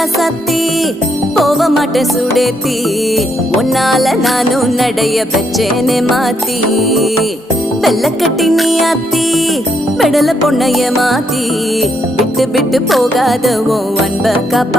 ராசாத்தி போக மாட்டேன் சுடேத்தி உன்னால நானும் நடைய பெச்சேனே மாத்தி வெள்ளக்கட்டி நீ ஆத்தி பெடல பொண்ணைய மாத்தி விட்டு விட்டு போகாத உன் அன்ப காப்பா